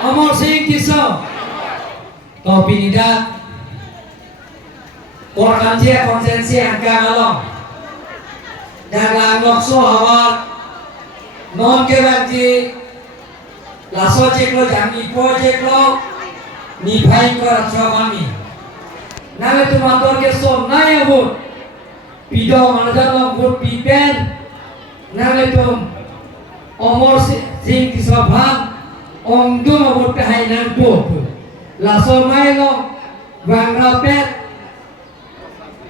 Amor Singh Kiso Topi Nida Korkan Jia konsensi angka ngalong Jangan lokso hawat Non ke banji Laso jeklo jang ipo jeklo Nibhain ko raksha mami Nale tu mator ke so naya hut Pido manajan long hut pipen Nale tu Amor Singh Kiso bhang Om tu mabut pe hai nang tu Laso mai long Bangla pet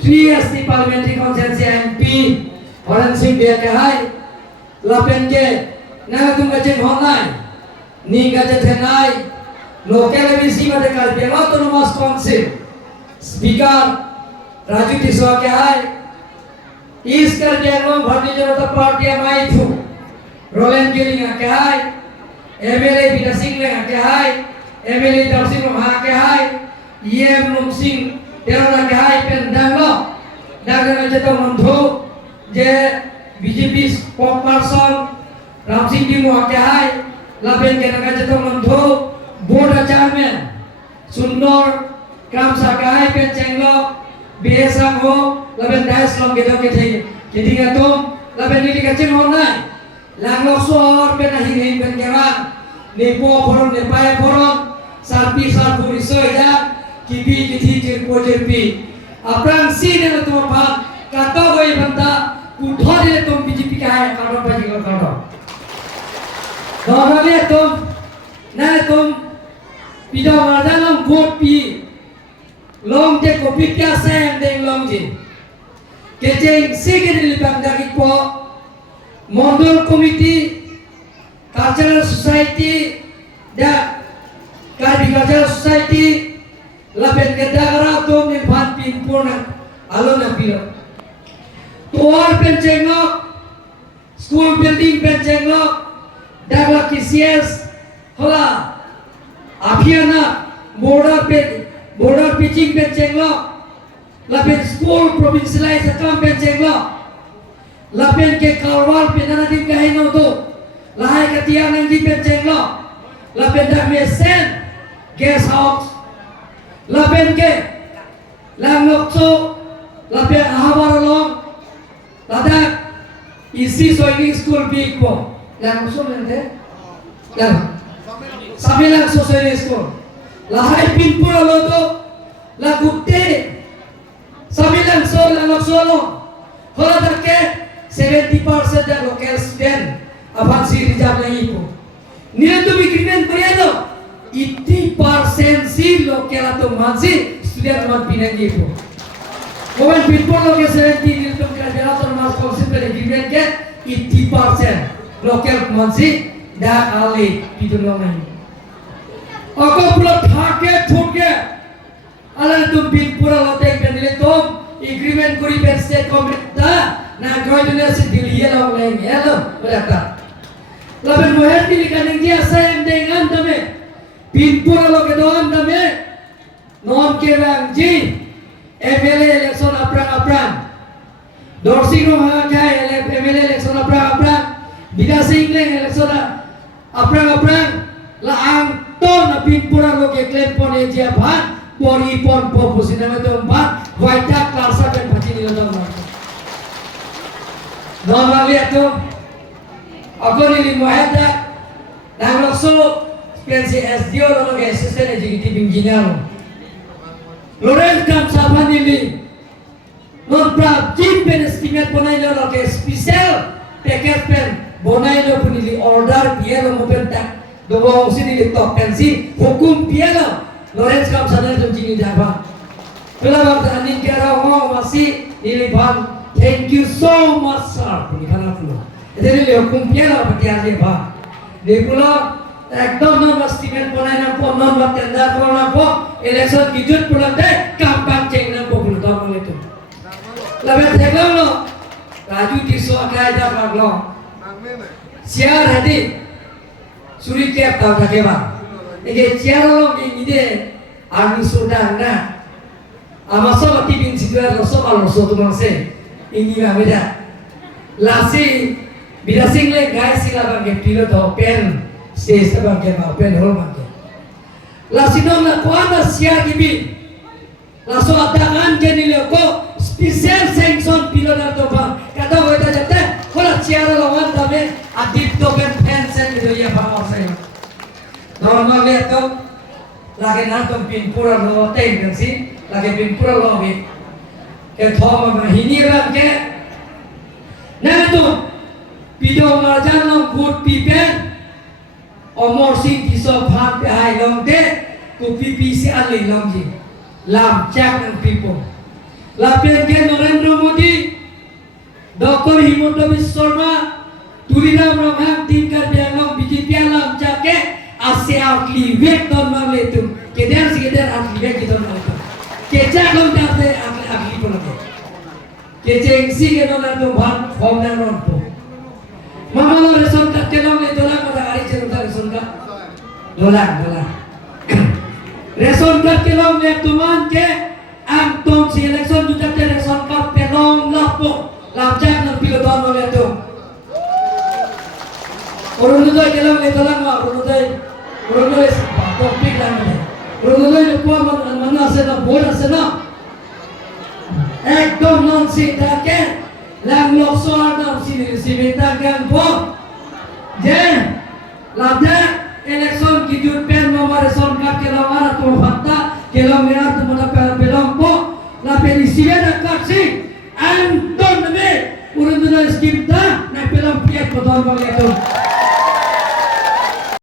3 years di parliamentary consensi MP Orang sing dia ke hai Lapen ke Nang tu ngajin honai Ni ngajin henai Local MSC pada kalbi Autonomous Council Speaker Raju Tiswa ke hai Is कर दिया भारतीय जनता पार्टी हमारी थू रोलेन गिलिंग के हाय एमएलए बिना सिंह ले के हाय एमएलए दर्शिंग महा के हाय ईएम नुम सिंह तेरा के हाय पेंडांगलो डागन जतो मंधो जे बीजेपी स्पोकपर्सन राम सिंह दी महा के हाय लाबेन के नगा जतो मंधो बोर्ड चेयरमैन सुंदर काम सा के हाय पेंचेंगलो बिहेसंग हो laben dais long gitu gitu jadi ngatum laben ini kecil honai lang loksor ben ahin ben keran nepo forum nepaya forum sarpi sarpu risoy ya kibi kithi jirpo jirpi aprang si ne tu bang kato goi banda uthore tum BJP ka hai karo baji karo normally tum na tum pido mardan vote pi long je kopi kya sen deng long ji Kecing segera libang dari po Model Committee Cultural Society dan Cultural Society Lapen kedagara tu nilban pimpurna alun apilo Tuar pencengok School building pencengok Dagla KCS Hola Apiana Border pitching pencengok Lapen school provincialized akam pencenglo Lapen ke kalwal penana dim kahino tu Lahai ketiang nang di pencenglo Lapen dak mesen guest house Lapen ke lang lokso Lapen ahabar long Ladak isi soiling school big po Lang lokso nende Lang Sabi lang so soiling school Lahai pinpura lo tu Lagukte Sembilan anak solo, kalau terke 70% dari local student, abang si rijab lagi po. Nilai tu bikin periado, 80% si local atau masih student mat pinagi po. Kawan pinpon local 70 nilai tu kerja atau mas konsep dari bikin ke 80% local masih dah kali itu lagi. Aku pula target thuknya. Alam tu pinpura lotek pendile tu agreement kuri pen state government ta na goiduna se diliye lo leng hello berata laben moher pilih kaning dia sayang dengan dame pinpura lo ke doan dame non ke bang ji MLA election aprang dorsi no ha kaya MLA election aprang bida sing leng election aprang la ang to na pinpura lo ke claim pone dia bhan Pori pon popusi nama tu empat, wajah kelasa dan baca ni dalam mana. Normal lihat tu, aku ni lima ada, dah langsung pensi SDO lalu ke asisten executive engineer. Loren kam sahabat ni, non pra chip pen estimate bonai lalu ke special package pen bonai lalu pun ni order biar lalu pen tak, dua orang sini top pensi hukum biar lalu. Lawrence kam sadar tu jini java. Pela waktu anin kira orang masih niliban. Thank you so much sir. Niliban aku. Jadi leh kumpian apa kian leba. Dia pula ekdom non estimate ponai nampo non batenda pula nampo election kijut pula deh kampang ceng nampo pula tahu itu. Lalu tengok lo. Raju Tiswa kaya dah baglo. Siar hati. Suri kiap tahu tak keba. Ege ciaro ni ide army sudah na amaso mati bin sidra loso aloso tu mangse ini lah beda lasi bida single guys sila bangke pilo to pen stage bangke ma pen hol bangke La sinong la kuana siya gibi. La so adangan genile ko special sanction pilo na to ba. Kada hoita jate kola chiara lawan dame adip to ben fence lido ya ba saya. Normal le to lagi na to pin pura lo ten kan si lagi pin pura lo bi. Ke thoma ma hini ram ke na to pido marjan lo good pipen Omor sing kiso phan pe hai long de tu pipi se ali long ji lam chak and people la pen ke Narendra Modi Dr. Himanta Biswa Sharma Tuliram Ramham tim kar pe long BJP lam chak ke ase outli wek don mang le tu ke der si der outli wek don mang tu ke chak long ta te outli pon ke cheng si ke don tu bhan form na ron po mama lo reson ka te long le dola ka ari chen ta reson ka dola reson ka ke long le tuman ke ang tong si election juta te reson ka pe long lapo lam jak nang pilo don lo le tu urun do ke long le dola ma urun do es topic lang le urun do le ko man se na bola se na ekdom non si ta ke lang lok soar nam si bintang kan po je labda election ki jut pen nomor son ka ke lamara to fatta ke lamara to mona pelong po la pelisive na kaksi an don me urun do skip ta na pelong piat po don bang